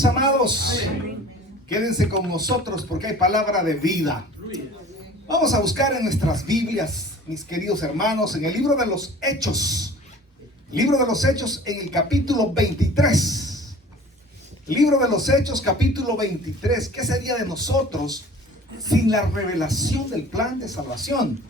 mis amados. Quédense con nosotros porque hay palabra de vida. Vamos a buscar en nuestras Biblias, mis queridos hermanos, en el libro de los Hechos. Libro de los Hechos en el capítulo 23. Libro de los Hechos, capítulo 23. ¿Qué sería de nosotros sin la revelación del plan de salvación?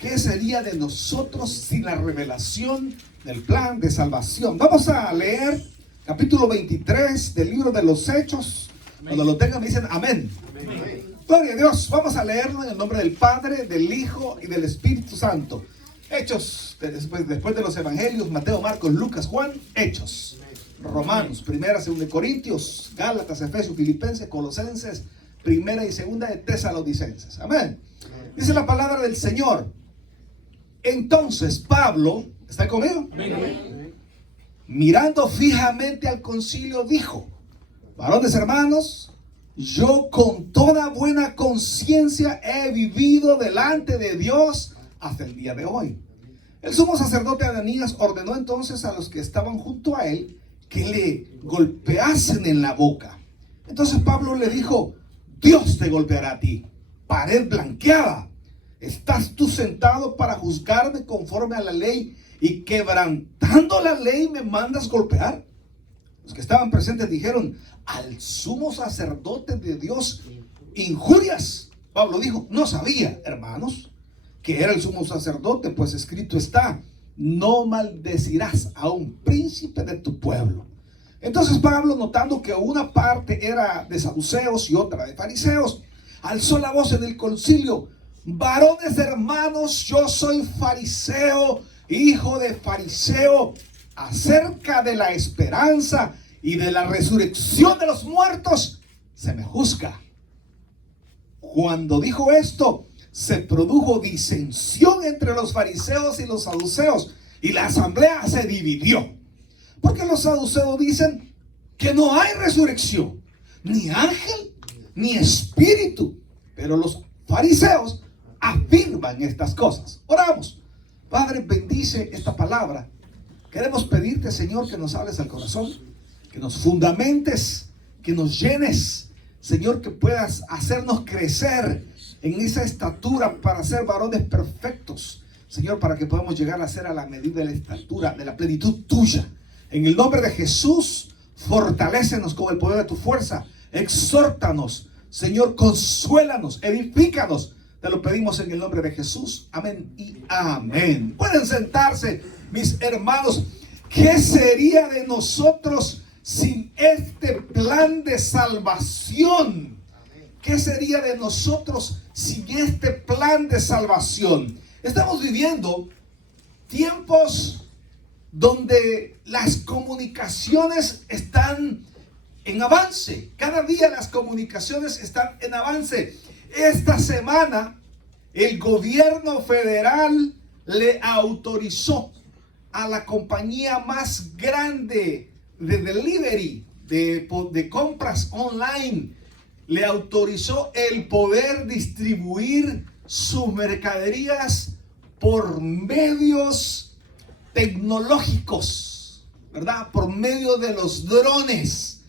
¿Qué sería de nosotros sin la revelación del plan de salvación? Vamos a leer capítulo 23 del libro de los Hechos. Cuando lo tengan me dicen amén. Amén. Gloria a Dios. Vamos a leerlo en el nombre del Padre, del Hijo y del Espíritu Santo. Hechos, después de los evangelios, Mateo, Marcos, Lucas, Juan, Hechos. Romanos, primera, segunda de Corintios, Gálatas, Efesios, Filipenses, Colosenses, primera y segunda de Tesalonicenses. Amén. Dice la palabra del Señor. Entonces Pablo, ¿está conmigo? Amén. Mirando fijamente al concilio dijo: varones hermanos, yo con toda buena conciencia he vivido delante de Dios hasta el día de hoy. El sumo sacerdote Ananías ordenó entonces a los que estaban junto a él que le golpeasen en la boca. Entonces Pablo le dijo: Dios te golpeará a ti, pared blanqueada. ¿Estás tú sentado para juzgarme conforme a la ley y quebrantando la ley me mandas golpear? Los que estaban presentes dijeron: al sumo sacerdote de Dios injurias. Pablo dijo: no sabía, hermanos, que era el sumo sacerdote, pues escrito está: no maldecirás a un príncipe de tu pueblo. Entonces Pablo, notando que una parte era de saduceos y otra de fariseos, alzó la voz en el concilio: varones hermanos, yo soy fariseo, hijo de fariseo. Acerca de la esperanza y de la resurrección de los muertos se me juzga. Cuando dijo esto, se produjo disensión entre los fariseos y los saduceos, y la asamblea se dividió. Porque los saduceos dicen que no hay resurrección, ni ángel, ni espíritu. Pero los fariseos afirman estas cosas. Oramos. Padre, bendice esta palabra. Queremos pedirte, Señor, que nos hables al corazón, que nos fundamentes, que nos llenes, Señor, que puedas hacernos crecer en esa estatura para ser varones perfectos, Señor, para que podamos llegar a ser a la medida de la estatura, de la plenitud tuya. En el nombre de Jesús, fortalécenos con el poder de tu fuerza, exhórtanos, Señor, consuélanos, edifícanos. Te lo pedimos en el nombre de Jesús. Amén y amén. Pueden sentarse, mis hermanos. ¿Qué sería de nosotros sin este plan de salvación? ¿Qué sería de nosotros sin este plan de salvación? Estamos viviendo tiempos donde las comunicaciones están en avance. Cada día las comunicaciones están en avance. Esta semana el gobierno federal le autorizó a la compañía más grande de delivery, de compras online, le autorizó el poder distribuir sus mercaderías por medios tecnológicos, ¿verdad? Por medio de los drones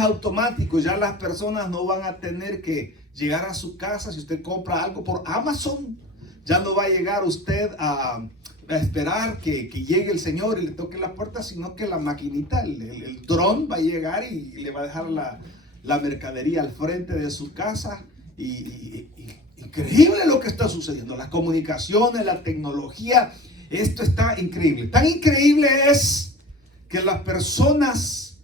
automáticos. Ya las personas no van a tener que llegar a su casa. Si usted compra algo por Amazon, ya no va a llegar usted a esperar que llegue el Señor y le toque la puerta, sino que la maquinita, el dron va a llegar y le va a dejar la mercadería al frente de su casa. Increíble lo que está sucediendo. Las comunicaciones, la tecnología, esto está increíble. Tan increíble es que las personas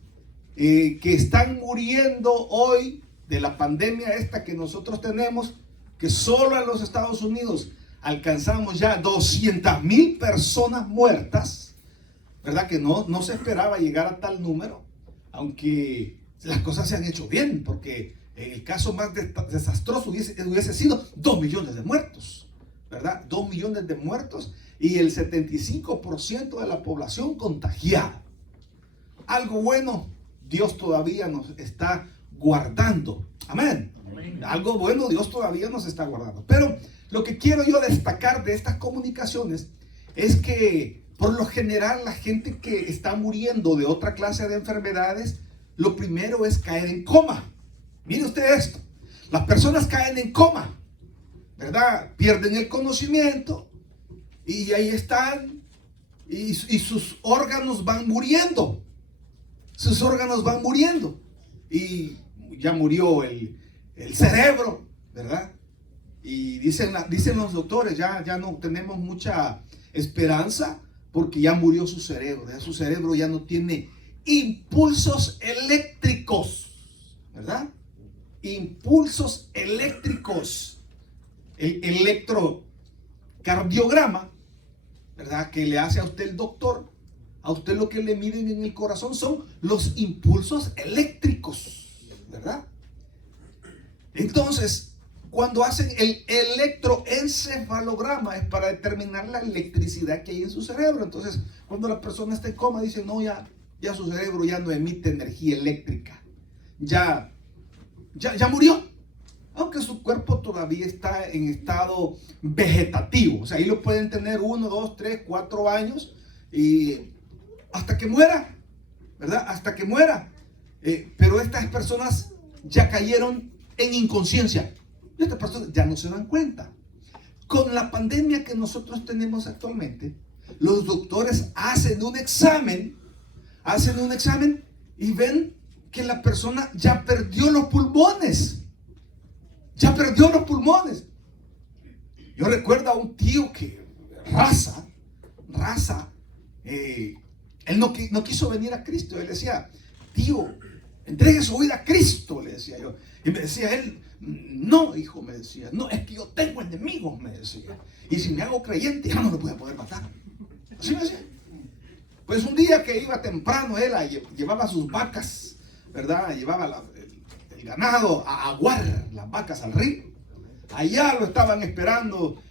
que están muriendo hoy de la pandemia esta que nosotros tenemos, que solo en los Estados Unidos alcanzamos ya 200,000 personas muertas, ¿verdad? Que no se esperaba llegar a tal número, aunque las cosas se han hecho bien, porque el caso más desastroso hubiese sido 2 millones de muertos, ¿verdad? 2 millones de muertos y el 75% de la población contagiada. Algo bueno, Dios todavía nos está guardando. Amén. Algo bueno Dios todavía nos está guardando. Pero lo que quiero yo destacar de estas comunicaciones es que por lo general la gente que está muriendo de otra clase de enfermedades lo primero es caer en coma. Mire usted esto. Las personas caen en coma, ¿verdad? Pierden el conocimiento y ahí están y sus órganos van muriendo. Sus órganos van muriendo. Y ya murió el cerebro, ¿verdad? Y dicen los doctores, ya no tenemos mucha esperanza porque ya murió su cerebro. Ya su cerebro ya no tiene impulsos eléctricos, ¿verdad? Impulsos eléctricos. El electrocardiograma, ¿verdad?, que le hace a usted el doctor, a usted lo que le miden en el corazón son los impulsos eléctricos, ¿verdad? Entonces, cuando hacen el electroencefalograma es para determinar la electricidad que hay en su cerebro. Entonces, cuando la persona está en coma, dicen, no, ya su cerebro ya no emite energía eléctrica. Ya murió. Aunque su cuerpo todavía está en estado vegetativo. O sea, ahí lo pueden tener 1, 2, 3, 4 años y hasta que muera, ¿verdad? Hasta que muera. Pero estas personas ya cayeron en inconsciencia. Y estas personas ya no se dan cuenta. Con la pandemia que nosotros tenemos actualmente, los doctores hacen un examen y ven que la persona ya perdió los pulmones. Ya perdió los pulmones. Yo recuerdo a un tío que, raza, él no quiso venir a Cristo. Él decía, tío, entregue su vida a Cristo, le decía yo. Y me decía él, no, hijo, me decía, no, es que yo tengo enemigos, me decía. Y si me hago creyente, ya no lo voy a poder matar. Así me decía. Pues un día que iba temprano, él llevaba sus vacas, ¿verdad? Llevaba el ganado a aguar las vacas al río. Allá lo estaban esperando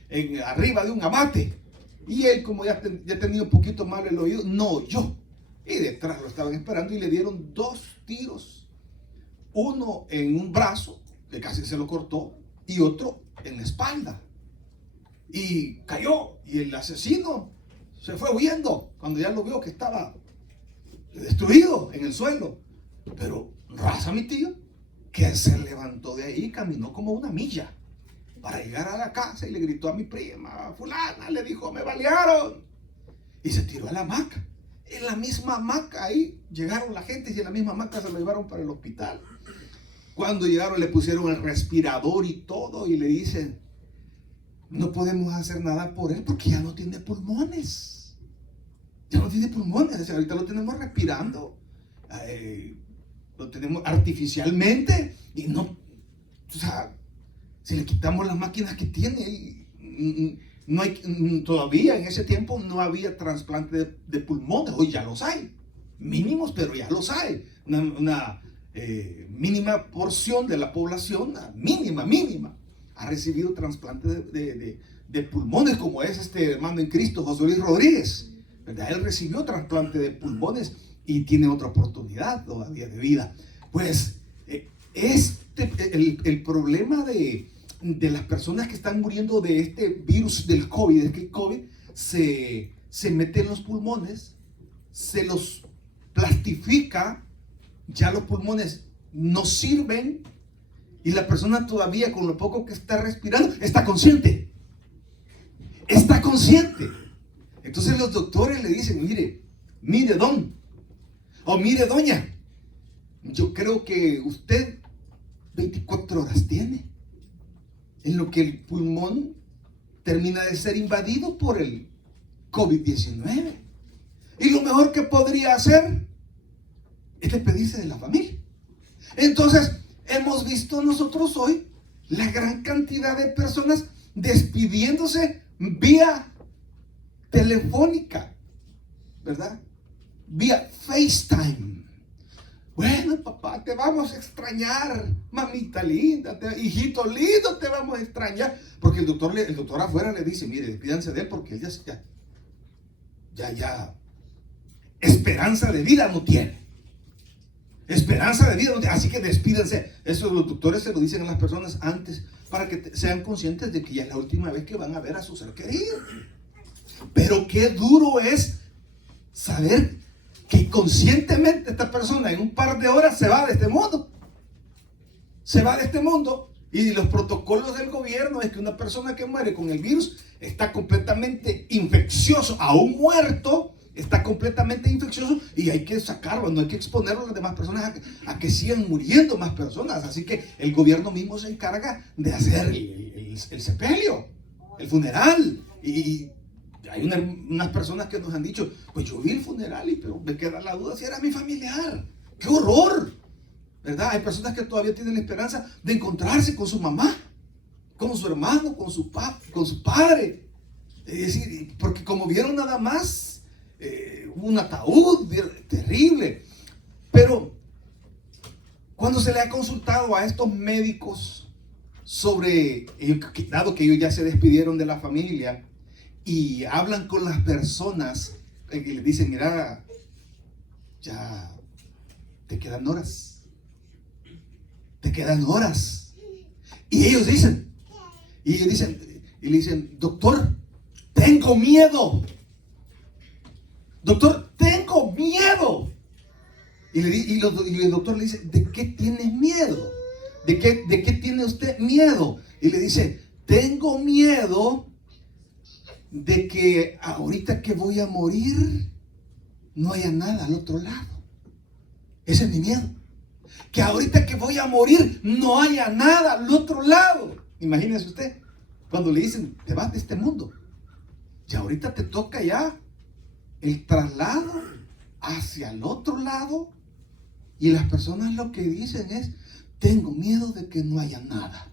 arriba de un amate. Y él, como ya tenía un poquito mal el oído, no oyó. Y detrás lo estaban esperando y le dieron 2 tiros. Uno en un brazo, que casi se lo cortó, y otro en la espalda. Y cayó. Y el asesino se fue huyendo cuando ya lo vio que estaba destruido en el suelo. Pero raza, mi tío, que se levantó de ahí y caminó como una milla para llegar a la casa y le gritó a mi prima, fulana, le dijo, me balearon. Y se tiró a la hamaca. En la misma hamaca ahí llegaron la gente y en la misma hamaca se lo llevaron para el hospital. Cuando llegaron le pusieron el respirador y todo y le dicen, no podemos hacer nada por él porque ya no tiene pulmones. Ya no tiene pulmones. O sea, ahorita lo tenemos respirando. Lo tenemos artificialmente y no, o sea, si le quitamos las máquinas que tiene, no hay, todavía en ese tiempo no había trasplante de pulmones. Hoy ya los hay, mínimos, pero ya los hay. Una mínima porción de la población, mínima, ha recibido trasplante de pulmones, como es este hermano en Cristo, José Luis Rodríguez, ¿verdad? Él recibió trasplante de pulmones y tiene otra oportunidad todavía de vida. Pues el problema de las personas que están muriendo de este virus del COVID es que el COVID se mete en los pulmones, se los plastifica, ya los pulmones no sirven y la persona todavía con lo poco que está respirando está consciente. Entonces los doctores le dicen, mire don, o mire doña, yo creo que usted 24 horas tiene en lo que el pulmón termina de ser invadido por el COVID-19. Y lo mejor que podría hacer es despedirse de la familia. Entonces, hemos visto nosotros hoy la gran cantidad de personas despidiéndose vía telefónica, ¿verdad? Vía FaceTime. Bueno, papá, te vamos a extrañar, mamita linda, hijito lindo, te vamos a extrañar. Porque el doctor afuera le dice, mire, despídanse de él porque él ya esperanza de vida no tiene. Esperanza de vida no tiene. Así que despídense. Eso los doctores se lo dicen a las personas antes para que sean conscientes de que ya es la última vez que van a ver a su ser querido. Pero qué duro es saber que conscientemente esta persona en un par de horas se va de este mundo. Se va de este mundo. Y los protocolos del gobierno es que una persona que muere con el virus está completamente infeccioso, aún muerto, está completamente infeccioso y hay que sacarlo, no hay que exponerlo a las demás personas a que sigan muriendo más personas. Así que el gobierno mismo se encarga de hacer el sepelio, el funeral. Y hay unas personas que nos han dicho, pues yo vi el funeral, pero me queda la duda si era mi familiar. ¡Qué horror! ¿Verdad? Hay personas que todavía tienen la esperanza de encontrarse con su mamá, con su hermano, con su padre. Es decir, porque como vieron nada más un ataúd terrible. Pero cuando se le ha consultado a estos médicos sobre, dado que ellos ya se despidieron de la familia y hablan con las personas y les dicen, mira, ya te quedan horas. Te quedan horas. Y ellos dicen, y le dicen, doctor, tengo miedo. Doctor, tengo miedo. Y el doctor le dice, ¿de qué tienes miedo? ¿De qué tiene usted miedo? Y le dice, tengo miedo de que ahorita que voy a morir no haya nada al otro lado. Ese es mi miedo. Que ahorita que voy a morir no haya nada al otro lado. Imagínese usted, cuando le dicen, te vas de este mundo, y ahorita te toca ya el traslado hacia el otro lado, y las personas lo que dicen es, tengo miedo de que no haya nada.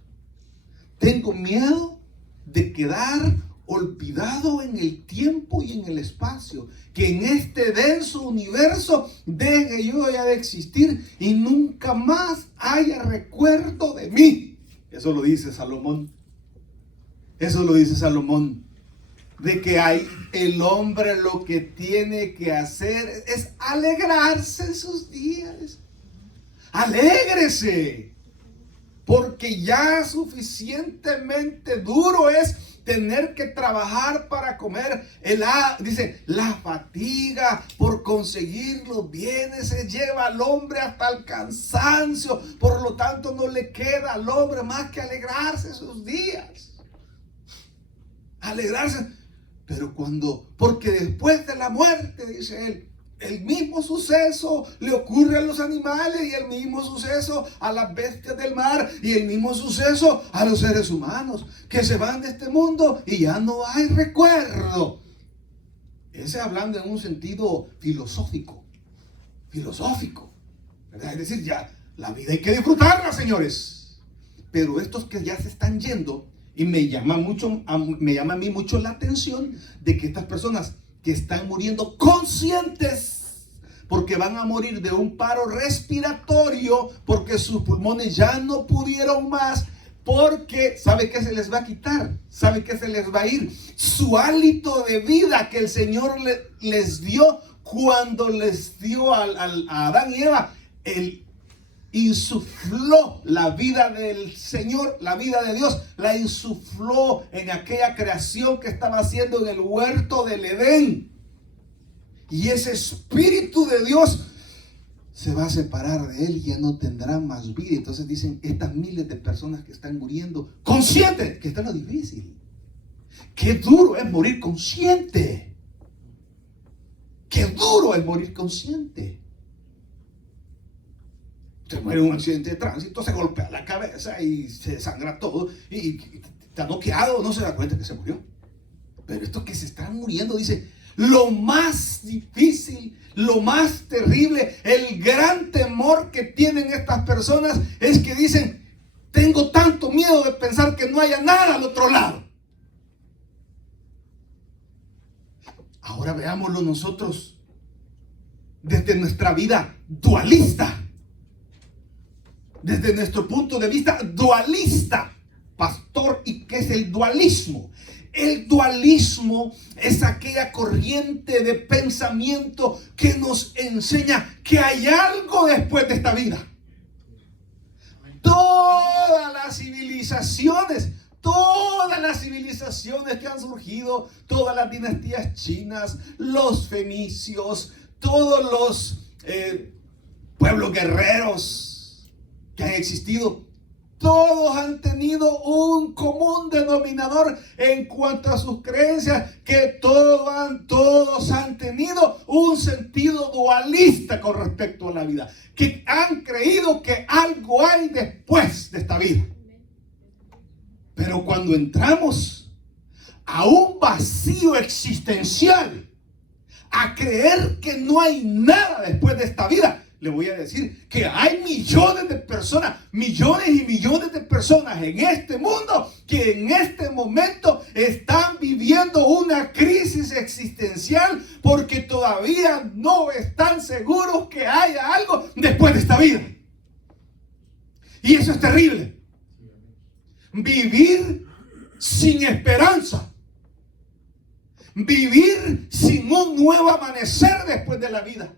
Tengo miedo de quedar olvidado en el tiempo y en el espacio, que en este denso universo deje yo ya de existir y nunca más haya recuerdo de mí. Eso lo dice Salomón. Eso lo dice Salomón. De que el hombre lo que tiene que hacer es alegrarse en sus días. Alégrese, porque ya suficientemente duro es tener que trabajar para comer. Dice, la fatiga por conseguir los bienes se lleva al hombre hasta el cansancio. Por lo tanto, no le queda al hombre más que alegrarse sus días. Alegrarse. Pero porque después de la muerte, dice él, el mismo suceso le ocurre a los animales y el mismo suceso a las bestias del mar y el mismo suceso a los seres humanos que se van de este mundo y ya no hay recuerdo. Ese hablando en un sentido filosófico, ¿verdad? Es decir, ya la vida hay que disfrutarla, señores. Pero estos que ya se están yendo, y me llama a mí mucho la atención de que estas personas que están muriendo conscientes, porque van a morir de un paro respiratorio, porque sus pulmones ya no pudieron más, porque ¿sabe qué se les va a quitar? ¿Sabe qué se les va a ir? Su hálito de vida que el Señor les dio cuando les dio a Adán y Eva. Él insufló la vida del Señor, la vida de Dios, la insufló en aquella creación que estaba haciendo en el huerto del Edén. Y ese Espíritu de Dios se va a separar de él y ya no tendrá más vida. Entonces dicen, estas miles de personas que están muriendo conscientes, que está lo difícil. Qué duro es morir consciente. Qué duro es morir consciente. Se muere en un accidente de tránsito, se golpea la cabeza y se sangra todo y está noqueado, no se da cuenta que se murió. Pero estos que se están muriendo, dice, lo más difícil, lo más terrible, el gran temor que tienen estas personas es que dicen, tengo tanto miedo de pensar que no haya nada al otro lado. Ahora veámoslo nosotros desde nuestra vida dualista. Desde nuestro punto de vista dualista, pastor, ¿y qué es el dualismo? El dualismo es aquella corriente de pensamiento que nos enseña que hay algo después de esta vida. Todas las civilizaciones que han surgido, todas las dinastías chinas, los fenicios, todos los pueblos guerreros que han existido, todos han tenido un común denominador en cuanto a sus creencias, que todos han tenido un sentido dualista con respecto a la vida, que han creído que algo hay después de esta vida. Pero cuando entramos a un vacío existencial, a creer que no hay nada después de esta vida, le voy a decir que hay millones de personas, millones y millones de personas en este mundo que en este momento están viviendo una crisis existencial porque todavía no están seguros que haya algo después de esta vida. Y eso es terrible. Vivir sin esperanza. Vivir sin un nuevo amanecer después de la vida.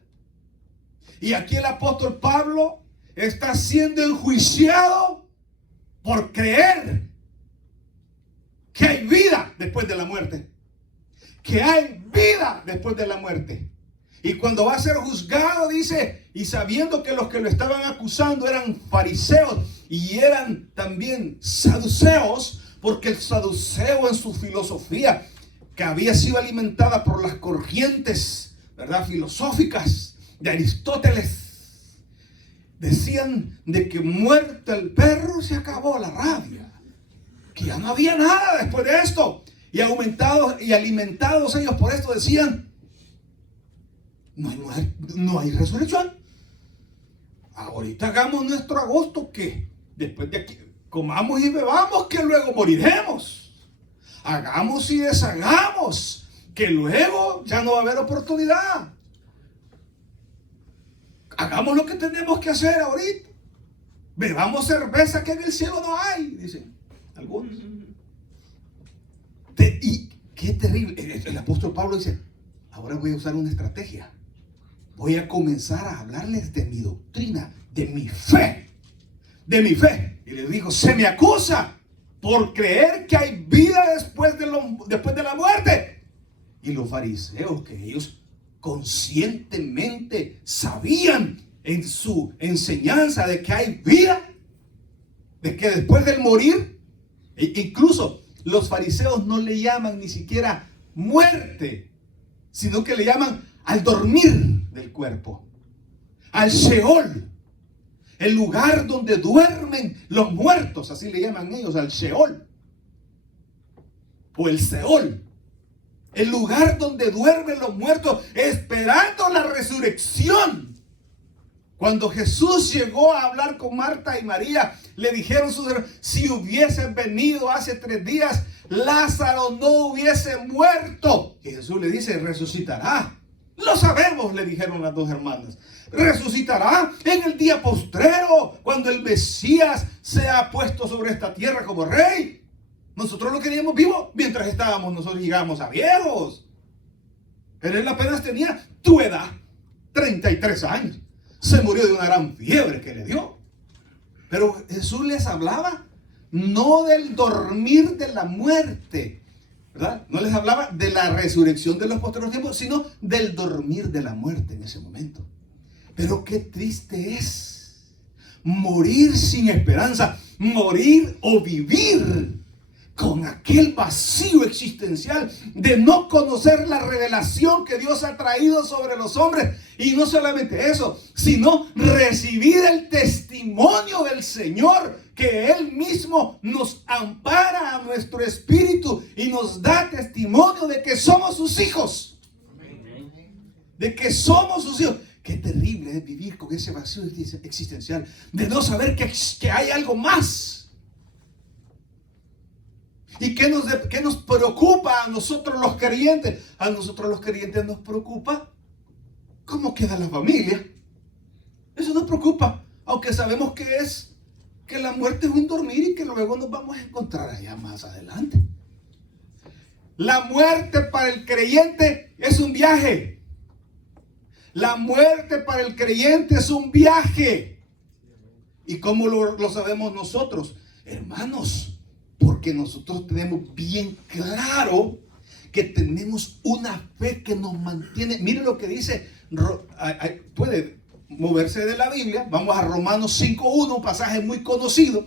Y aquí el apóstol Pablo está siendo enjuiciado por creer que hay vida después de la muerte. Que hay vida después de la muerte. Y cuando va a ser juzgado, dice, y sabiendo que los que lo estaban acusando eran fariseos y eran también saduceos, porque el saduceo en su filosofía, que había sido alimentada por las corrientes, ¿verdad?, filosóficas de Aristóteles, decían de que muerto el perro se acabó la rabia, que ya no había nada después de esto, y alimentados ellos por esto decían, no hay resurrección. Ahorita hagamos nuestro agosto, que después de aquí comamos y bebamos, que luego moriremos. Hagamos y deshagamos, que luego ya no va a haber oportunidad. Hagamos lo que tenemos que hacer ahorita. Bebamos cerveza, que en el cielo no hay, dicen algunos. Y qué terrible. El apóstol Pablo dice, ahora voy a usar una estrategia. Voy a comenzar a hablarles de mi doctrina, de mi fe. De mi fe. Y les digo, se me acusa por creer que hay vida después de la muerte. Y los fariseos, que ellos conscientemente sabían en su enseñanza de que hay vida, de que después del morir, incluso los fariseos no le llaman ni siquiera muerte, sino que le llaman al dormir del cuerpo, al Sheol, el lugar donde duermen los muertos, así le llaman ellos, al Sheol, o el Seol. El lugar donde duermen los muertos, esperando la resurrección. Cuando Jesús llegó a hablar con Marta y María, le dijeron sus hermanos, si hubiesen venido hace 3 días, Lázaro no hubiese muerto. Y Jesús le dice, resucitará. Lo sabemos, le dijeron las 2 hermanas. Resucitará en el día postrero, cuando el Mesías sea puesto sobre esta tierra como rey. Nosotros lo queríamos vivo mientras nosotros llegábamos a viejos. Pero él apenas tenía tu edad, 33 años. Se murió de una gran fiebre que le dio. Pero Jesús les hablaba no del dormir de la muerte, ¿verdad? No les hablaba de la resurrección de los posteriores tiempos, sino del dormir de la muerte en ese momento. Pero qué triste es morir sin esperanza, morir o vivir con aquel vacío existencial de no conocer la revelación que Dios ha traído sobre los hombres. Y no solamente eso, sino recibir el testimonio del Señor, que Él mismo nos ampara a nuestro espíritu y nos da testimonio de que somos sus hijos. De que somos sus hijos. Qué terrible es vivir con ese vacío existencial, de no saber que hay algo más. ¿Y qué nos preocupa a nosotros los creyentes? A nosotros los creyentes nos preocupa cómo queda la familia. Eso nos preocupa, aunque sabemos que la muerte es un dormir y que luego nos vamos a encontrar allá más adelante. La muerte para el creyente es un viaje. La muerte para el creyente es un viaje. ¿Y cómo lo sabemos nosotros? Hermanos, porque nosotros tenemos bien claro que tenemos una fe que nos mantiene. Mire lo que dice puede moverse de la Biblia. Vamos a Romanos 5:1, un pasaje muy conocido.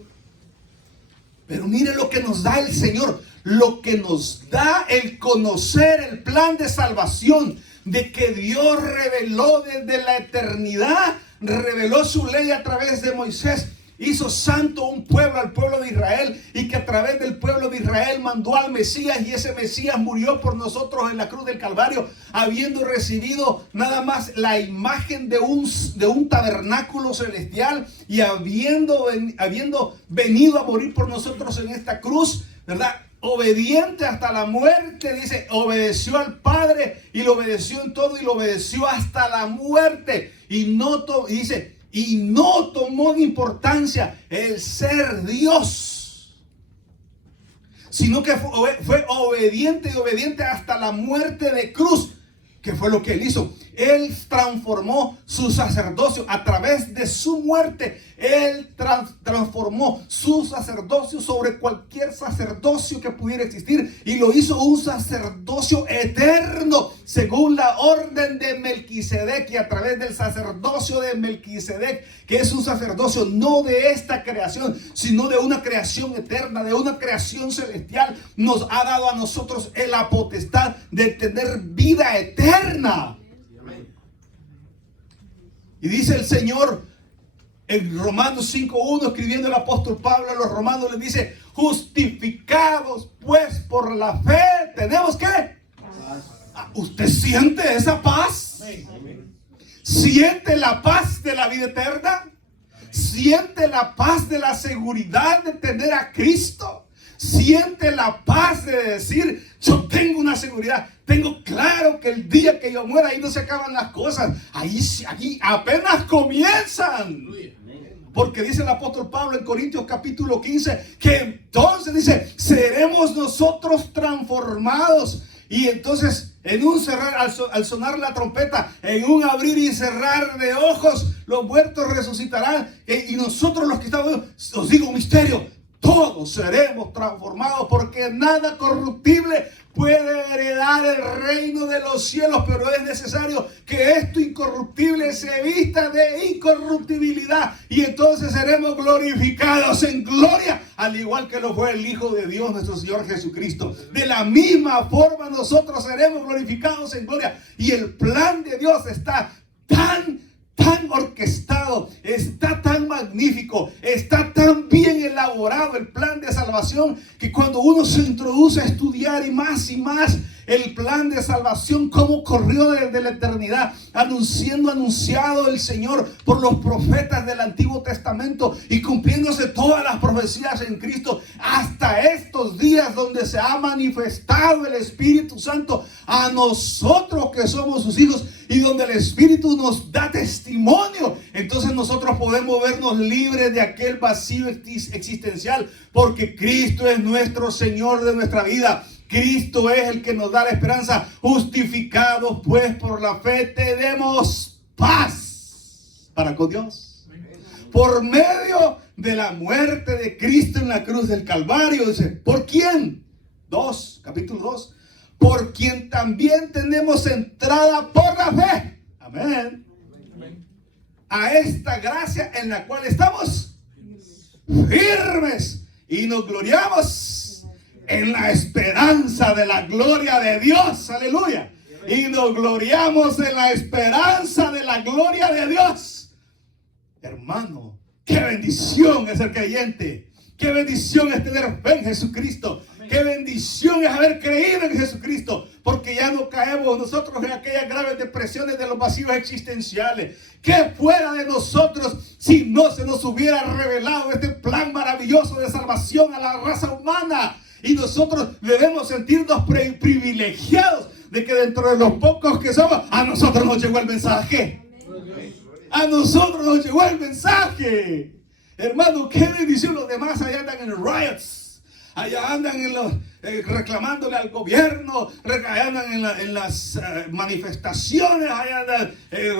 Pero mire lo que nos da el Señor, lo que nos da el conocer el plan de salvación, de que Dios reveló desde la eternidad, reveló su ley a través de Moisés. Hizo santo un pueblo, al pueblo de Israel, y que a través del pueblo de Israel mandó al Mesías, y ese Mesías murió por nosotros en la cruz del Calvario, habiendo recibido nada más la imagen de un tabernáculo celestial, y habiendo venido a morir por nosotros en esta cruz, ¿verdad? Obediente hasta la muerte, dice, obedeció al Padre y lo obedeció en todo, y lo obedeció hasta la muerte, y no tomó en importancia el ser Dios, sino que fue obediente y obediente hasta la muerte de cruz. ¿Qué fue lo que él hizo? Él transformó su sacerdocio a través de su muerte. Él transformó su sacerdocio sobre cualquier sacerdocio que pudiera existir, y lo hizo un sacerdocio eterno según la orden de Melquisedec, y a través del sacerdocio de Melquisedec, que es un sacerdocio no de esta creación, sino de una creación eterna, de una creación celestial, nos ha dado a nosotros la potestad de tener vida eterna. Y dice el Señor en Romanos 5:1, escribiendo el apóstol Pablo a los romanos, les dice: justificados pues por la fe, ¿tenemos qué? ¿Usted siente esa paz? ¿Siente la paz de la vida eterna? ¿Siente la paz de la seguridad de tener a Cristo? ¿Siente la paz de decir, yo tengo una seguridad? Tengo claro que el día que yo muera, ahí no se acaban las cosas. Ahí apenas comienzan. Porque dice el apóstol Pablo en Corintios capítulo 15, que entonces dice, seremos nosotros transformados. Y entonces, en un cerrar, al sonar la trompeta, en un abrir y cerrar de ojos, los muertos resucitarán. Y nosotros los que estamos, os digo un misterio, todos seremos transformados, porque nada corruptible puede heredar el reino de los cielos, pero es necesario que esto incorruptible se vista de incorruptibilidad, y entonces seremos glorificados en gloria, al igual que lo fue el Hijo de Dios, nuestro Señor Jesucristo. De la misma forma nosotros seremos glorificados en gloria, y el plan de Dios está tan orquestado, está tan magnífico, está tan bien elaborado el plan de salvación, que cuando uno se introduce a estudiar y más el plan de salvación, cómo corrió desde la eternidad, anunciado el Señor por los profetas del Antiguo Testamento, y cumpliéndose todas las profecías en Cristo, hasta estos días donde se ha manifestado el Espíritu Santo a nosotros que somos sus hijos, y donde el Espíritu nos da testimonio. Entonces nosotros podemos vernos libres de aquel vacío existencial, porque Cristo es nuestro Señor de nuestra vida. Cristo es el que nos da la esperanza. Justificados pues por la fe, tenemos paz para con Dios, por medio de la muerte de Cristo en la cruz del Calvario. Dice, ¿por quién? Capítulo 2. Por quien también tenemos entrada por la fe. Amén. A esta gracia en la cual estamos firmes y nos gloriamos en la esperanza de la gloria de Dios. Aleluya. Y nos gloriamos en la esperanza de la gloria de Dios. Hermano, qué bendición es el creyente. Qué bendición es tener fe en Jesucristo. Qué bendición es haber creído en Jesucristo, porque ya no caemos nosotros en aquellas graves depresiones de los vacíos existenciales. ¿Qué fuera de nosotros si no se nos hubiera revelado este plan maravilloso de salvación a la raza humana? Y nosotros debemos sentirnos privilegiados de que dentro de los pocos que somos, a nosotros nos llegó el mensaje. A nosotros nos llegó el mensaje. Hermano, qué bendición. Los demás allá andan en riots. Allá andan reclamándole al gobierno, allá andan en las manifestaciones, allá andan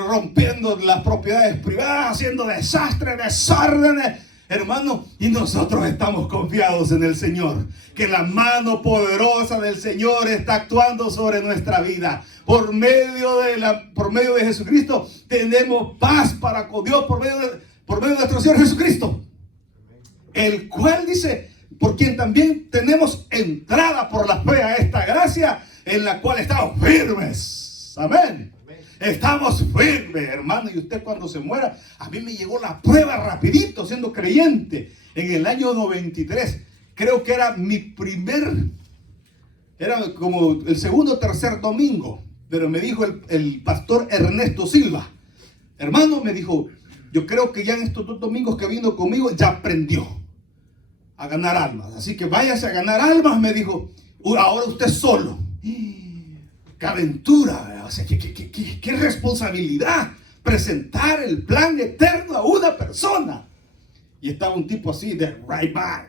rompiendo las propiedades privadas, haciendo desastres, desórdenes. Hermano, y nosotros estamos confiados en el Señor, que la mano poderosa del Señor está actuando sobre nuestra vida. Por medio de Jesucristo tenemos paz para con Dios por medio de nuestro Señor Jesucristo, el cual dice, por quien también tenemos entrada por la fe a esta gracia en la cual estamos firmes. Amén. Estamos firmes, hermano. Y usted cuando se muera, a mí me llegó la prueba rapidito siendo creyente en el año 93. Creo que era era como el segundo o tercer domingo. Pero me dijo el pastor Ernesto Silva, hermano, me dijo, yo creo que ya en estos 2 domingos que vino conmigo ya aprendió a ganar almas. Así que váyase a ganar almas, me dijo. Ahora usted solo. ¡Qué aventura! O sea, qué responsabilidad presentar el plan eterno a una persona. Y estaba un tipo así de Ray-Ban,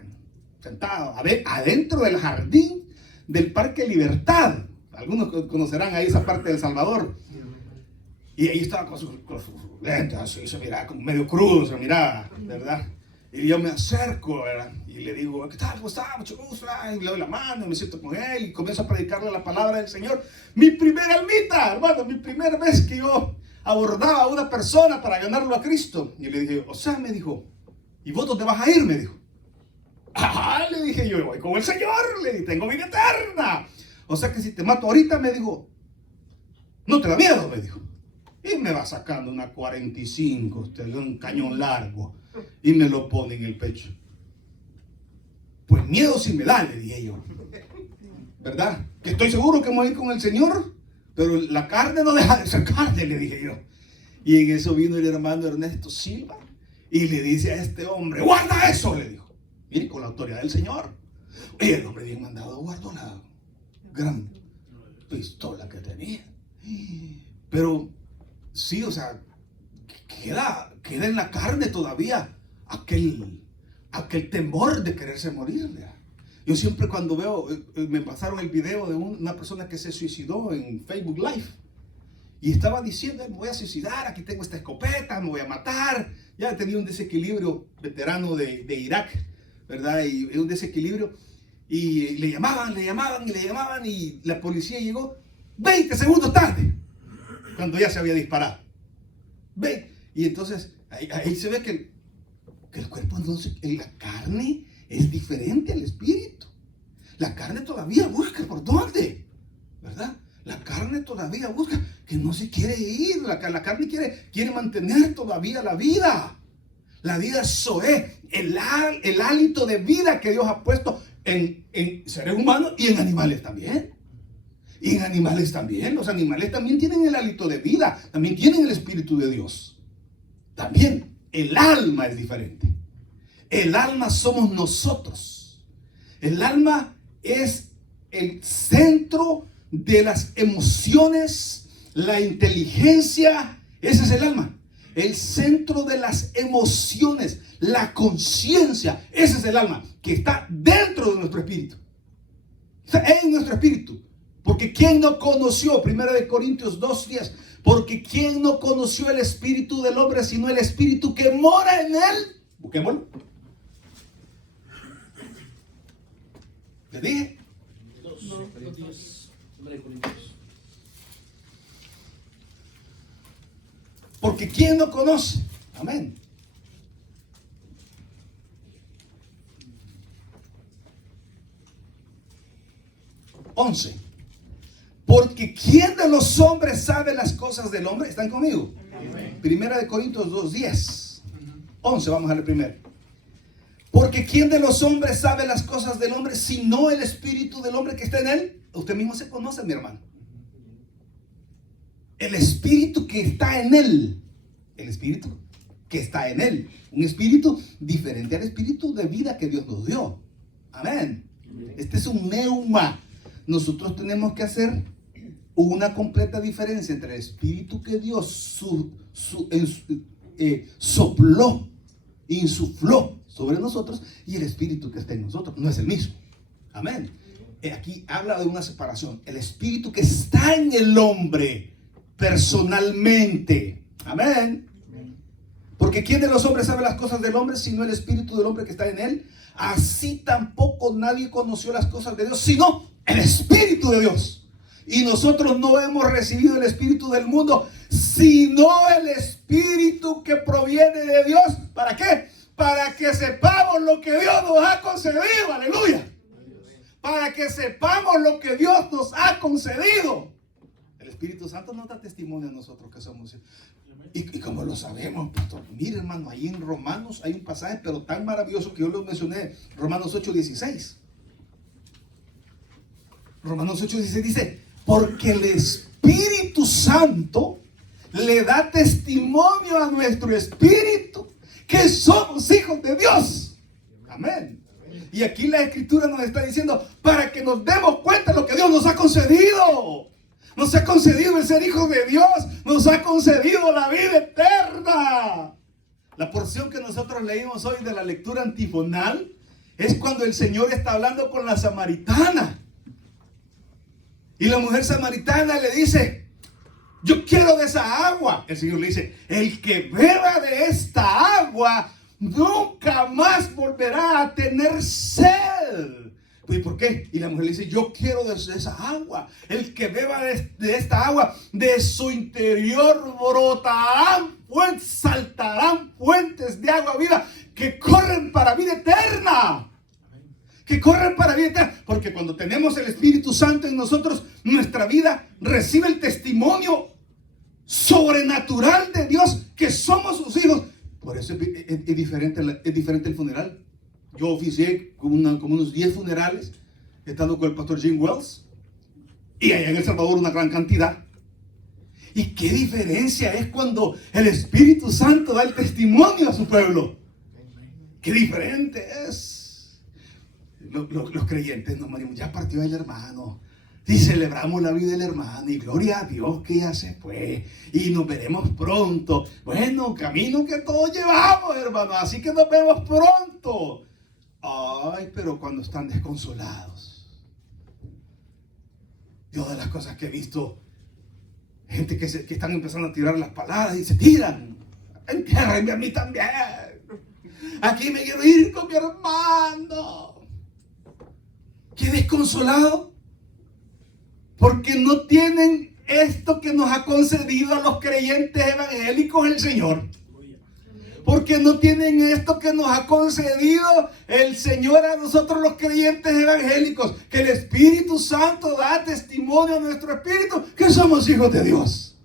sentado adentro del jardín del Parque Libertad. Algunos conocerán ahí esa parte de El Salvador. Y ahí estaba con sus lentes, así se miraba como medio crudo, se miraba, ¿verdad? Y yo me acerco, ¿verdad? Y le digo, ¿qué tal? ¿Cómo está? Mucho gusto. Y le doy la mano, me siento con él y comienzo a predicarle la palabra del Señor. Mi primera almita, hermano, mi primera vez que yo abordaba a una persona para ganarlo a Cristo. Y le dije, o sea, me dijo, ¿y vos dónde vas a ir? Me dijo. Ah, le dije, yo voy con el Señor, le dije, tengo vida eterna. O sea que si te mato ahorita, me dijo, no te da miedo, me dijo. Y me va sacando una 45, un cañón largo, y me lo pone en el pecho. Pues miedo sí me da, le dije yo. ¿Verdad? Que estoy seguro que voy a ir con el Señor, pero la carne no deja de ser carne, le dije yo. Y en eso vino el hermano Ernesto Silva y le dice a este hombre, guarda eso, le dijo. Mire, con la autoridad del Señor. Y el hombre bien mandado guardó la gran pistola que tenía. Pero sí, o sea, queda en la carne todavía aquel temor de quererse morir, ¿verdad? Yo siempre cuando veo, me pasaron el video de una persona que se suicidó en Facebook Live y estaba diciendo, me voy a suicidar, aquí tengo esta escopeta, me voy a matar. Ya tenía un desequilibrio, veterano de Irak, ¿verdad? Y un desequilibrio. Y le llamaban y la policía llegó 20 segundos tarde, cuando ya se había disparado. Ve, y entonces ahí se ve que el cuerpo, entonces, la carne es diferente al espíritu. La carne todavía busca por dónde, ¿verdad? La carne todavía busca, que no se quiere ir. La carne quiere mantener todavía la vida. La vida zoé, el hálito de vida que Dios ha puesto en seres humanos y en animales también. Y en animales también. Los animales también tienen el hálito de vida. También tienen el Espíritu de Dios. También el alma es diferente. El alma somos nosotros. El alma es el centro de las emociones, la inteligencia. Ese es el alma. El centro de las emociones, la conciencia. Ese es el alma que está dentro de nuestro espíritu. Está en nuestro espíritu. Porque ¿quién no conoció? 1 Corintios 2:10. Porque ¿quién no conoció el espíritu del hombre sino el espíritu que mora en él? Busquémoslo. ¿Le dije? 2 Corintios. Porque ¿quién no conoce? Amén. Porque ¿quién de los hombres sabe las cosas del hombre? ¿Están conmigo? Amén. 1 Corintios 2:10. 11, vamos a leer primero. Porque ¿quién de los hombres sabe las cosas del hombre sino el espíritu del hombre que está en él? Usted mismo se conoce, mi hermano. El espíritu que está en él. El espíritu que está en él. Un espíritu diferente al espíritu de vida que Dios nos dio. Amén. Este es un neuma. Nosotros tenemos que hacer una completa diferencia entre el espíritu que Dios sopló, insufló sobre nosotros y el espíritu que está en nosotros. No es el mismo. Amén. Aquí habla de una separación. El espíritu que está en el hombre personalmente. Amén. Porque Porque ¿quién de los hombres sabe las cosas del hombre sino el espíritu del hombre que está en él? Así tampoco nadie conoció las cosas de Dios sino el espíritu de Dios. Y nosotros no hemos recibido el espíritu del mundo, sino el espíritu que proviene de Dios. ¿Para qué? Para que sepamos lo que Dios nos ha concedido. Aleluya. Para que sepamos lo que Dios nos ha concedido. El Espíritu Santo nos da testimonio a nosotros que somos. Y como lo sabemos, pastor, mire, hermano, ahí en Romanos hay un pasaje, pero tan maravilloso que yo lo mencioné. Romanos 8:16. Romanos 8:16 dice: porque el Espíritu Santo le da testimonio a nuestro espíritu que somos hijos de Dios. Amén. Y aquí la Escritura nos está diciendo para que nos demos cuenta de lo que Dios nos ha concedido. Nos ha concedido el ser hijos de Dios. Nos ha concedido la vida eterna. La porción que nosotros leímos hoy de la lectura antifonal es cuando el Señor está hablando con la samaritana. Y la mujer samaritana le dice: yo quiero de esa agua. El Señor le dice: el que beba de esta agua nunca más volverá a tener sed. ¿Y por qué? Y la mujer le dice: yo quiero de esa agua. El que beba de esta agua, de su interior brotarán fuentes, saltarán fuentes de agua viva que corren para vida eterna. Que corren para vida eterna. Porque cuando tenemos el Espíritu Santo en nosotros, nuestra vida recibe el testimonio sobrenatural de Dios que somos sus hijos. Por eso es diferente el funeral. Yo oficié como unos 10 funerales, estando con el pastor Jim Wells, y allá en El Salvador una gran cantidad. Y qué diferencia es cuando el Espíritu Santo da el testimonio a su pueblo. Qué diferente es. Los creyentes nos morimos, ya partió el hermano, y celebramos la vida del hermano, y gloria a Dios que ya se fue, y nos veremos pronto. Bueno, camino que todos llevamos, hermano, así que nos vemos pronto. Ay, pero cuando están desconsolados. Yo de las cosas que he visto, gente que están empezando a tirar las palabras y se tiran. Entiérrenme a mí también. Aquí me quiero ir con mi hermano. Qué desconsolado. Porque no tienen esto que nos ha concedido a los creyentes evangélicos el Señor. Porque no tienen esto que nos ha concedido el Señor a nosotros los creyentes evangélicos. Que el Espíritu Santo da testimonio a nuestro espíritu que somos hijos de Dios.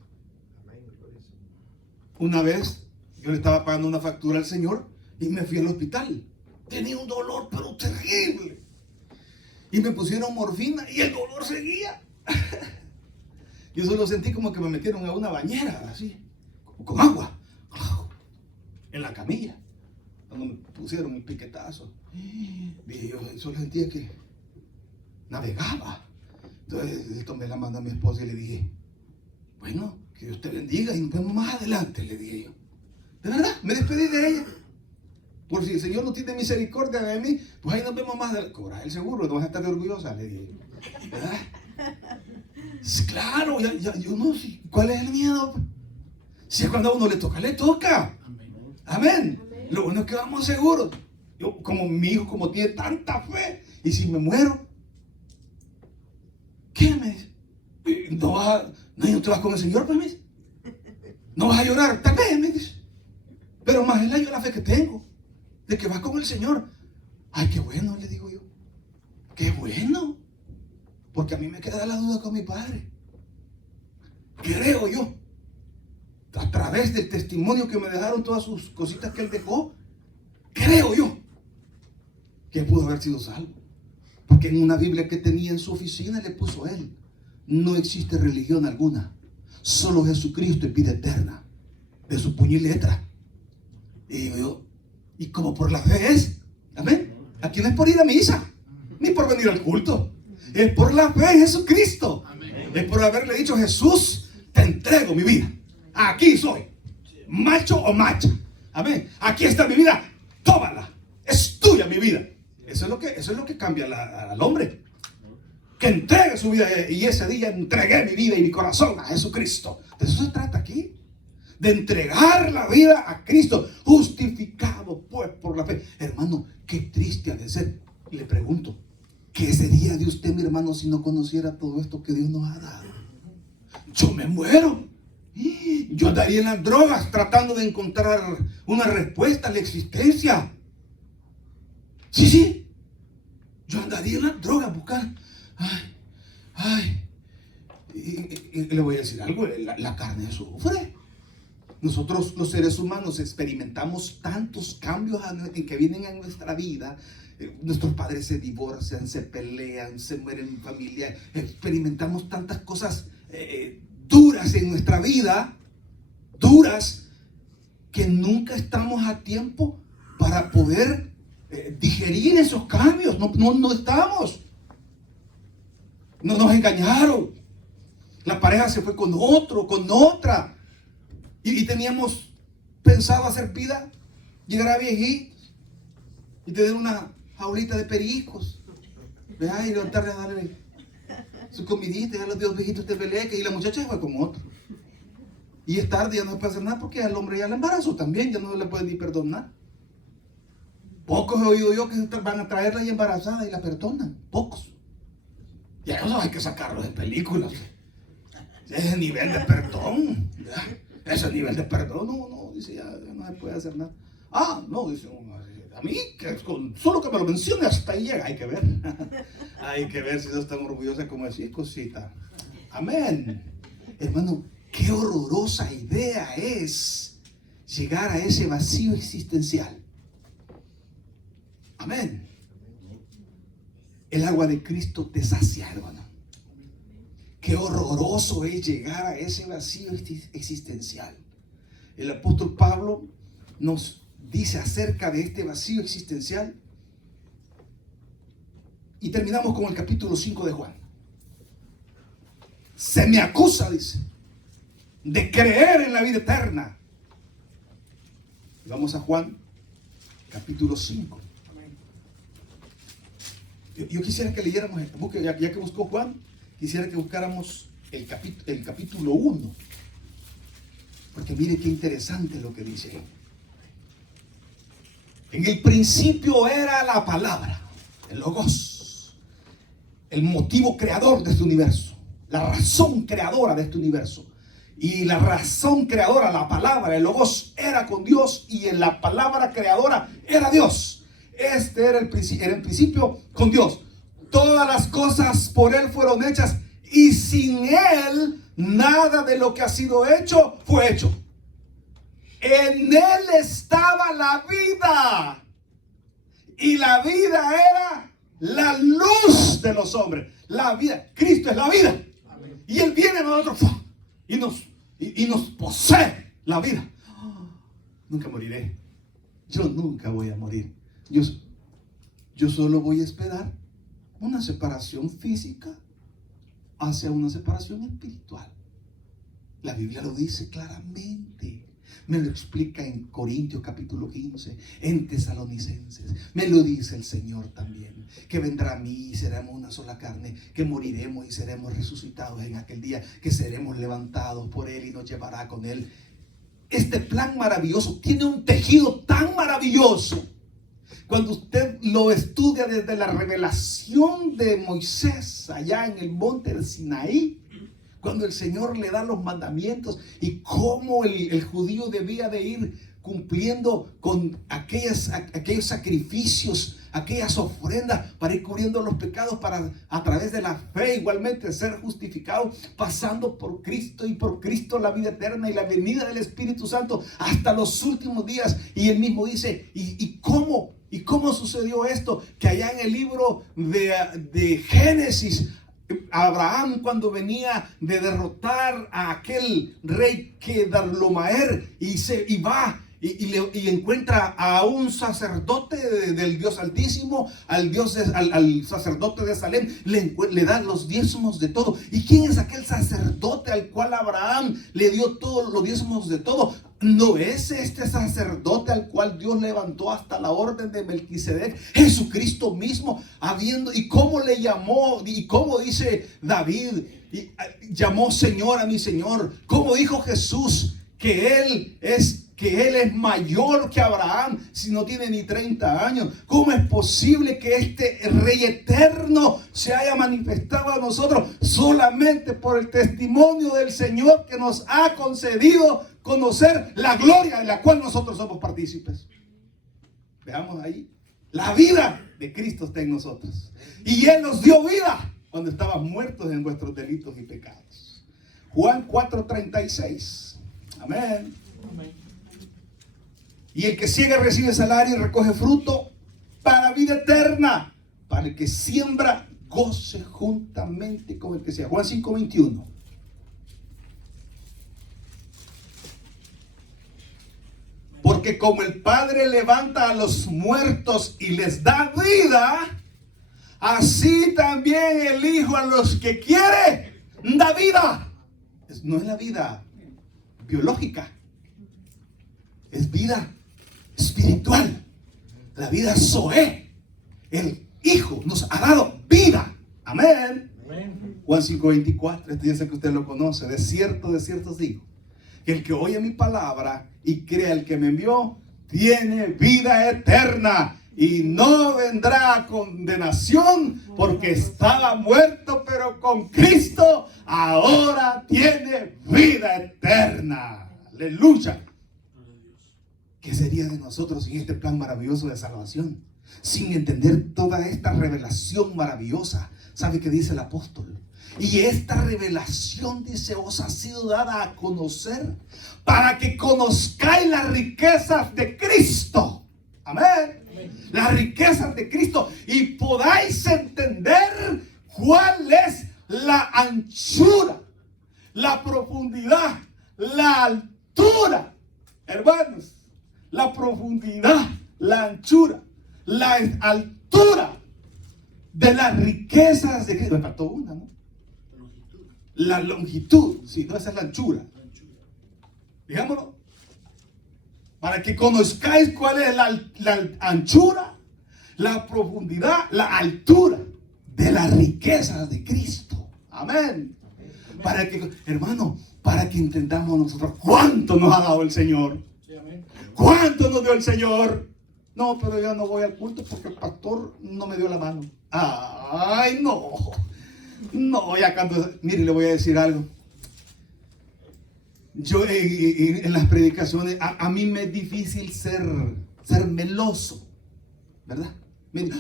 Una vez yo le estaba pagando una factura al Señor y me fui al hospital. Tenía un dolor pero terrible. Y me pusieron morfina y el dolor seguía. Yo solo sentí como que me metieron a una bañera así, con agua. En la camilla, cuando me pusieron el piquetazo, yo solo sentía que navegaba. Entonces le tomé la mano a mi esposa y le dije: bueno, que Dios te bendiga y nos vemos más adelante, le dije yo. De verdad, me despedí de ella. Por si el Señor no tiene misericordia de mí, pues ahí nos vemos más adelante. Cobra el seguro, no vas a estar orgullosa, le dije yo. ¿Verdad? Claro, yo no sé. ¿Cuál es el miedo? Si cuando a uno le toca, le toca. Amén. Lo bueno es que vamos seguros. Yo, como mi hijo, como tiene tanta fe, y si me muero, ¿qué me dice? ¿No te vas con el Señor, pues me dice? ¿No vas a llorar? Tal vez, me dice. Pero más es la fe que tengo, de que vas con el Señor. Ay, qué bueno, le digo yo. Qué bueno. Porque a mí me queda la duda con mi padre. Creo yo, a través del testimonio que me dejaron todas sus cositas que él dejó, creo yo que pudo haber sido salvo. Porque en una Biblia que tenía en su oficina le puso él: no existe religión alguna, solo Jesucristo es vida eterna, de su puño y letra. Y digo yo, y como por la fe es, amén. Aquí no es por ir a misa, ni por venir al culto, es por la fe en Jesucristo. Amén. Es por haberle dicho: Jesús, te entrego mi vida. Aquí soy, macho o macha. Amén. Aquí está mi vida, tómala. Es tuya mi vida. Eso es lo que cambia al hombre. Que entregue su vida. Y ese día entregué mi vida y mi corazón a Jesucristo. De eso se trata aquí. de entregar la vida a Cristo, justificado pues por la fe. Hermano, qué triste ha de ser. Le pregunto, ¿qué sería de usted, mi hermano, si no conociera todo esto que Dios nos ha dado? Yo me muero. Yo andaría en las drogas tratando de encontrar una respuesta a la existencia. Sí. Yo andaría en las drogas buscando. Y le voy a decir algo, la carne sufre. Nosotros los seres humanos experimentamos tantos cambios que vienen a nuestra vida. Nuestros padres se divorcian, se pelean, se mueren en familia. Experimentamos tantas cosas duras en nuestra vida, duras, que nunca estamos a tiempo para poder digerir esos cambios. No estamos. No nos engañaron. La pareja se fue con otro, con otra. Y teníamos pensado hacer vida, llegar a viejitos y tener una jaulita de pericos. Y levantarle a darle su comidita, y a los dos viejitos de peleque. Y la muchacha se fue con otro. Y es tarde, ya no se puede hacer nada porque al hombre ya le embarazó también, ya no le pueden ni perdonar. Pocos he oído yo que van a traerla y embarazada y la perdonan. Pocos. Y a eso hay que sacarlos de películas. Ese nivel de perdón. Ese nivel de perdón. No, dice, ya no se puede hacer nada. No, dice, a mí, solo que me lo mencione, hasta ahí llega. Hay que ver. Hay que ver si no es tan orgullosa como decir cosita. Amén. Hermano, qué horrorosa idea es llegar a ese vacío existencial. Amén. El agua de Cristo te sacia, hermano. Qué horroroso es llegar a ese vacío existencial. El apóstol Pablo nos dice acerca de este vacío existencial. Y terminamos con el capítulo 5 de Juan. Se me acusa, dice, de creer en la vida eterna. Vamos a Juan, capítulo 5. Yo quisiera que leyéramos, ya que buscó Juan, quisiera que buscáramos el capítulo 1. Porque mire qué interesante lo que dice. En el principio era la palabra, el logos, el motivo creador de este universo, la razón creadora de este universo. Y la razón creadora, la palabra, el logos, era con Dios, y en la palabra creadora era Dios. Este era el principio con Dios. Todas las cosas por Él fueron hechas, y sin Él nada de lo que ha sido hecho fue hecho. En Él estaba la vida, y la vida era la luz de los hombres. La vida, Cristo es la vida. Amén. Y Él viene a nosotros y nos posee la vida. Nunca moriré. Yo nunca voy a morir. Yo solo voy a esperar una separación física hacia una separación espiritual. La Biblia lo dice claramente. Me lo explica en Corintios capítulo 15, en Tesalonicenses. Me lo dice el Señor también, que vendrá a mí y seremos una sola carne, que moriremos y seremos resucitados en aquel día, que seremos levantados por Él y nos llevará con Él. Este plan maravilloso tiene un tejido tan maravilloso. Cuando usted lo estudia desde la revelación de Moisés allá en el monte del Sinaí, cuando el Señor le da los mandamientos y cómo el judío debía de ir cumpliendo con aquellos sacrificios, aquellas ofrendas para ir cubriendo los pecados, para a través de la fe igualmente ser justificado, pasando por Cristo y por Cristo la vida eterna y la venida del Espíritu Santo hasta los últimos días. Y él mismo dice, ¿y cómo sucedió esto? Que allá en el libro de Génesis, Abraham, cuando venía de derrotar a aquel rey Kedorlaomer, y va y encuentra a un sacerdote del Dios Altísimo, al sacerdote de Salem, le da los diezmos de todo. ¿Y quién es aquel sacerdote al cual Abraham le dio todos los diezmos de todo? ¿No es este sacerdote al cual Dios levantó hasta la orden de Melquisedec? Jesucristo mismo, y cómo le llamó, y cómo dice David, llamó Señor a mi Señor. Como dijo Jesús, que Él es mayor que Abraham si no tiene ni 30 años? ¿Cómo es posible que este Rey eterno se haya manifestado a nosotros solamente por el testimonio del Señor que nos ha concedido conocer la gloria de la cual nosotros somos partícipes? Veamos ahí. La vida de Cristo está en nosotros. Y Él nos dio vida cuando estábamos muertos en nuestros delitos y pecados. Juan 4:36. Amén. Y el que ciega recibe salario y recoge fruto para vida eterna. Para el que siembra, goce juntamente con el que ciega. Juan 5:21. Porque como el Padre levanta a los muertos y les da vida, así también el Hijo a los que quiere da vida. No es la vida biológica, es vida espiritual, la vida Zoé. El Hijo nos ha dado vida. Amén. Juan 5:24, este dice que usted lo conoce. De cierto os digo, que el que oye mi palabra y crea el que me envió, tiene vida eterna y no vendrá a condenación, porque estaba muerto, pero con Cristo ahora tiene vida eterna. Aleluya. ¿Qué sería de nosotros sin este plan maravilloso de salvación? Sin entender toda esta revelación maravillosa. ¿Sabe qué dice el apóstol? Y esta revelación, dice, os ha sido dada a conocer para que conozcáis las riquezas de Cristo. Amén. Las riquezas de Cristo y podáis entender cuál es la anchura, la profundidad, la altura. Hermanos, la profundidad, la anchura, la altura de las riquezas de Cristo. Me faltó una, ¿no? La longitud, sí, no, esa es la anchura. Digámoslo. Para que conozcáis cuál es la anchura, la profundidad, la altura de las riquezas de Cristo. Amén. Para que, hermano, para que entendamos nosotros cuánto nos ha dado el Señor. ¿Cuánto nos dio el Señor? No, pero yo no voy al culto porque el pastor no me dio la mano. Ay, no. No, ya cuando, mire, le voy a decir algo. Yo en las predicaciones, a mí me es difícil ser meloso, ¿verdad?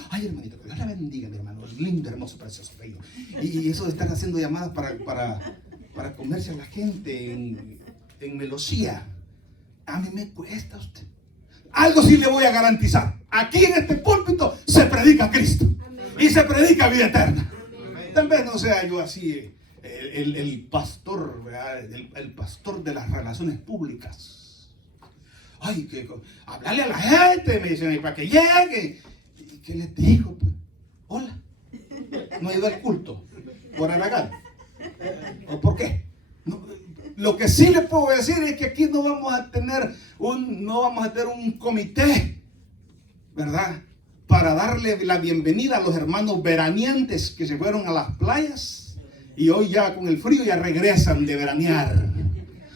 Ay, hermanito, que Dios la bendiga, mi hermano. Lindo, hermoso, precioso, bello. Y eso de estar haciendo llamadas para comerse a la gente en melosía, a mí me cuesta usted. Algo sí le voy a garantizar. Aquí en este púlpito se predica Cristo. Amén. Y se predica vida eterna. Amén. Tal vez no sea yo así el pastor, el pastor de las relaciones públicas. Ay, que hablarle a la gente, me dicen, para que llegue. ¿Y qué les digo? Pues, hola. No he ido al culto por Aragán. ¿O por qué? No, lo que sí le puedo decir es que aquí no vamos a tener un comité, ¿verdad? Para darle la bienvenida a los hermanos veraneantes que se fueron a las playas y hoy ya con el frío ya regresan de veranear.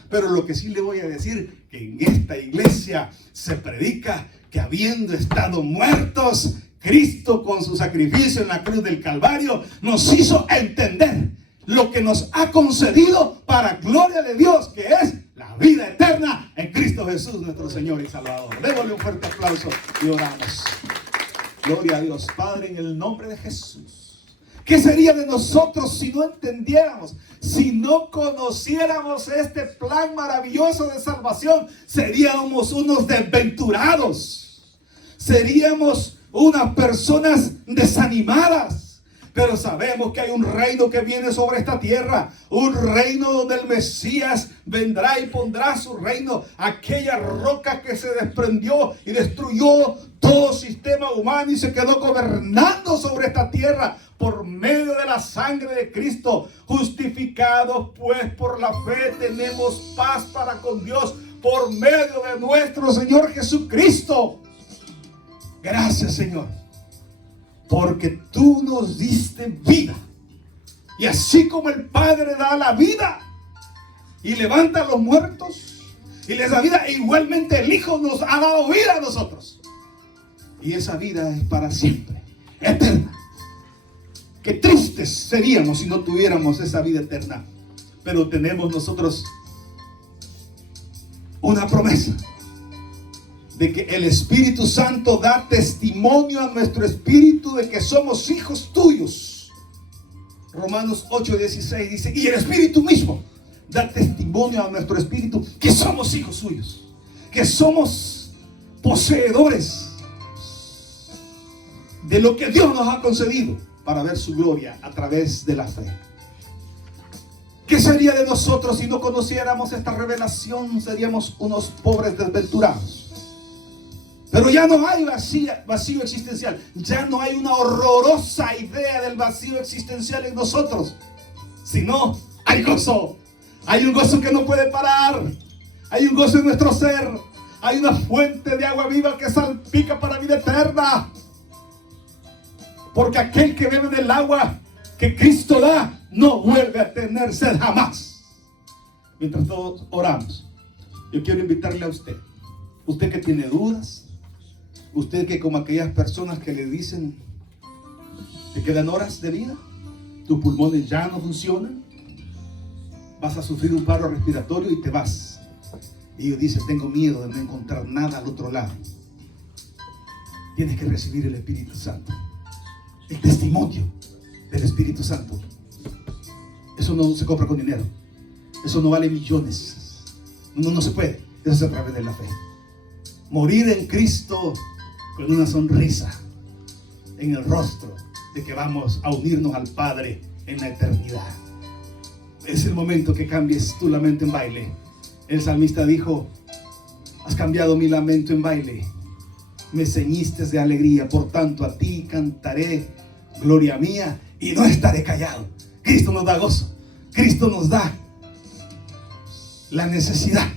Pero lo que sí le voy a decir, que en esta iglesia se predica que habiendo estado muertos, Cristo con su sacrificio en la cruz del Calvario nos hizo entender lo que nos ha concedido para gloria de Dios, que es la vida eterna en Cristo Jesús, nuestro Señor y Salvador. Démosle un fuerte aplauso y oramos. Gloria a Dios, Padre, en el nombre de Jesús. ¿Qué sería de nosotros si no entendiéramos, si no conociéramos este plan maravilloso de salvación? Seríamos unos desventurados, seríamos unas personas desanimadas. Pero sabemos que hay un reino que viene sobre esta tierra, un reino donde el Mesías vendrá y pondrá su reino. Aquella roca que se desprendió y destruyó todo sistema humano y se quedó gobernando sobre esta tierra por medio de la sangre de Cristo. Justificados pues por la fe tenemos paz para con Dios por medio de nuestro Señor Jesucristo. Gracias, Señor, porque tú nos diste vida. Y así como el Padre da la vida y levanta a los muertos, y les da vida. E igualmente el Hijo nos ha dado vida a nosotros. Y esa vida es para siempre, eterna. Qué tristes seríamos si no tuviéramos esa vida eterna. Pero tenemos nosotros una promesa de que el Espíritu Santo da testimonio a nuestro espíritu de que somos hijos tuyos. Romanos 8:16 dice: y el Espíritu mismo da testimonio a nuestro espíritu que somos hijos suyos, que somos poseedores de lo que Dios nos ha concedido para ver su gloria a través de la fe. ¿Qué sería de nosotros si no conociéramos esta revelación? Seríamos unos pobres desventurados. Pero ya no hay vacío existencial. Ya no hay una horrorosa idea del vacío existencial en nosotros. Sino hay gozo. Hay un gozo que no puede parar. Hay un gozo en nuestro ser. Hay una fuente de agua viva que salpica para vida eterna. Porque aquel que bebe del agua que Cristo da no vuelve a tener sed jamás. Mientras todos oramos, yo quiero invitarle a usted. Usted que tiene dudas. Usted que, como aquellas personas que le dicen: te quedan horas de vida, tus pulmones ya no funcionan, vas a sufrir un paro respiratorio y te vas. Y ellos dicen: tengo miedo de no encontrar nada al otro lado. Tienes que recibir el Espíritu Santo, el testimonio del Espíritu Santo. Eso no se compra con dinero. Eso no vale millones. No se puede. Eso es a través de la fe. Morir en Cristo con una sonrisa en el rostro de que vamos a unirnos al Padre en la eternidad. Es el momento que cambies tu lamento en baile. El salmista dijo: has cambiado mi lamento en baile, me ceñiste de alegría, por tanto a ti cantaré, gloria mía, y no estaré callado. Cristo nos da gozo. Cristo nos da la necesidad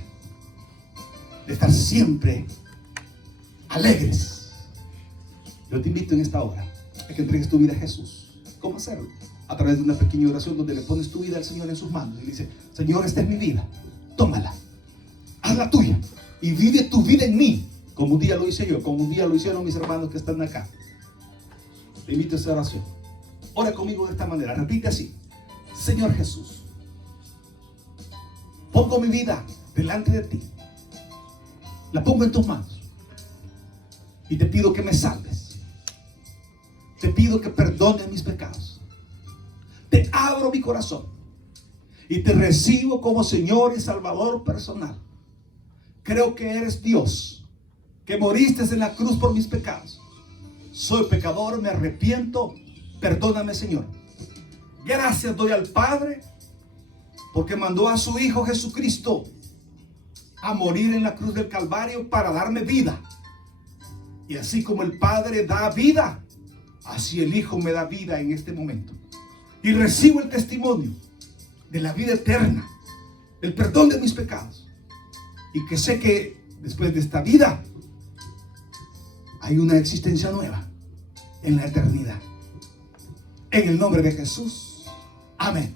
de estar siempre alegres. Yo te invito en esta hora a que entregues tu vida a Jesús. ¿Cómo hacerlo? A través de una pequeña oración donde le pones tu vida al Señor en sus manos y le dices: Señor, esta es mi vida, tómala, hazla tuya y vive tu vida en mí, como un día lo hice yo, como un día lo hicieron mis hermanos que están acá. Te invito a esta oración. Ora conmigo de esta manera, repite así: Señor Jesús, pongo mi vida delante de ti, la pongo en tus manos y te pido que me salves. Te pido que perdones mis pecados. Te abro mi corazón y te recibo como Señor y Salvador personal. Creo que eres Dios, que moriste en la cruz por mis pecados. Soy pecador, me arrepiento. Perdóname, Señor. Gracias doy al Padre porque mandó a su Hijo Jesucristo a morir en la cruz del Calvario para darme vida. Y así como el Padre da vida, así el Hijo me da vida en este momento. Y recibo el testimonio de la vida eterna, del perdón de mis pecados. Y que sé que después de esta vida hay una existencia nueva en la eternidad. En el nombre de Jesús. Amén.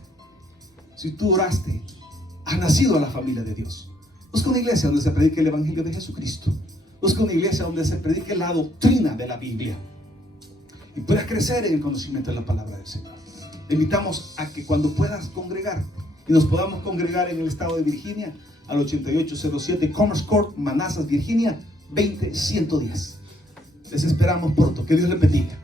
Si tú oraste, has nacido a la familia de Dios. Busca una iglesia donde se predique el Evangelio de Jesucristo. Busca una iglesia donde se predique la doctrina de la Biblia y puedas crecer en el conocimiento de la palabra del Señor. Te invitamos a que cuando puedas congregar, y nos podamos congregar en el estado de Virginia, al 8807 Commerce Court, Manassas, Virginia, 20110. Les esperamos pronto. Que Dios les bendiga.